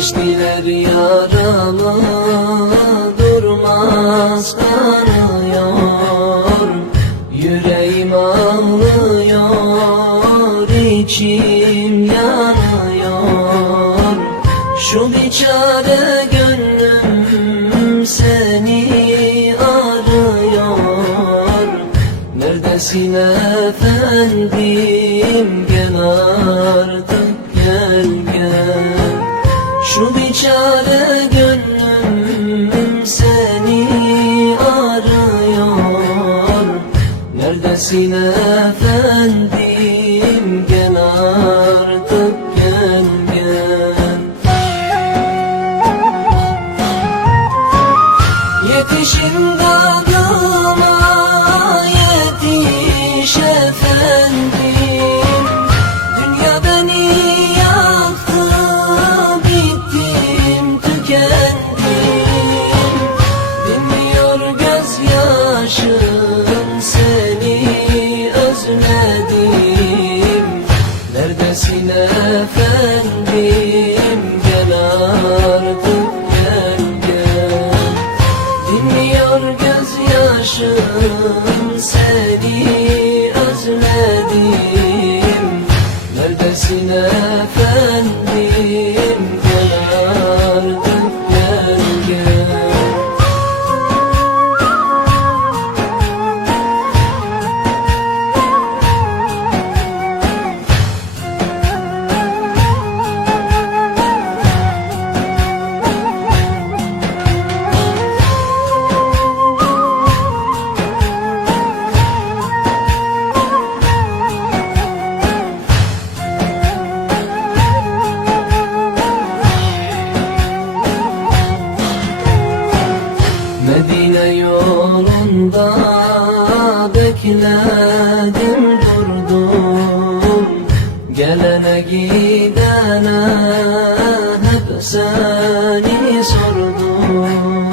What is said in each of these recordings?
İçtiler yaramı durmaz kanıyor. Yüreğim ağlıyor içim yanıyor. Şu biçare gönlüm seni arıyor. Neredesin efendim? Gel artık Neredesin Neredesin efendim gel artık gel gel. Dinmiyor gözyaşım seni özledim. Neredesin efendim yolunda bekledim durdum. Gelene gidene hep seni sordum.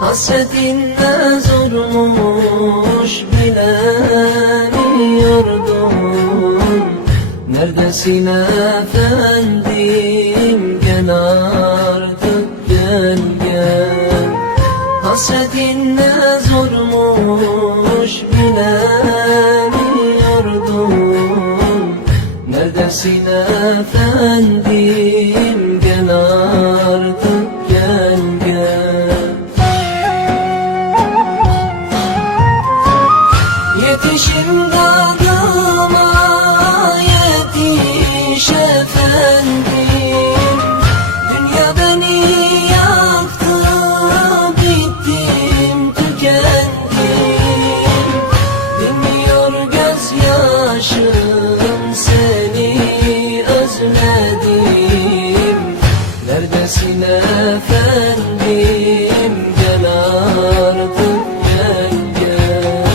Hasretin ne zormuş bilemiyordum Neredesin efendim Neredesin efendim Neredesin efendim gel artık gel gel.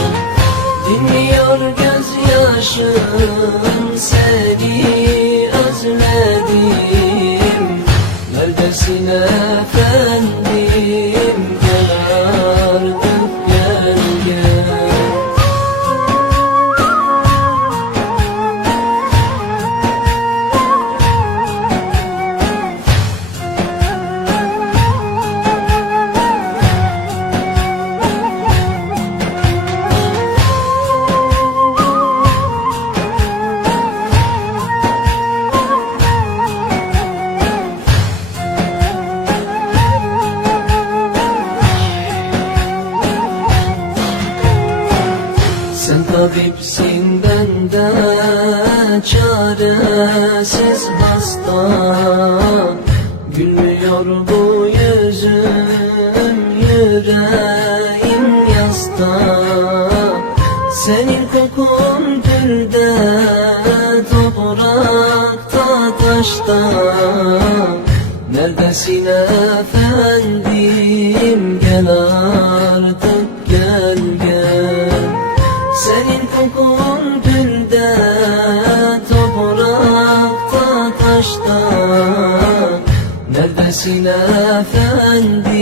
Dinmiyor gözyaşım seni özledim. Neredesin efendim çaresiz hasta Gülmüyor bu yüzüm yüreğim yasta Senin kokun gülde toprakta taşta Neredesin efendim? Gel Neredesin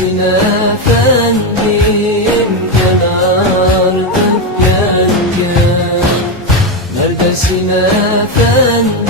Gülsün efendim gel artık gel gel Neredesin efendim?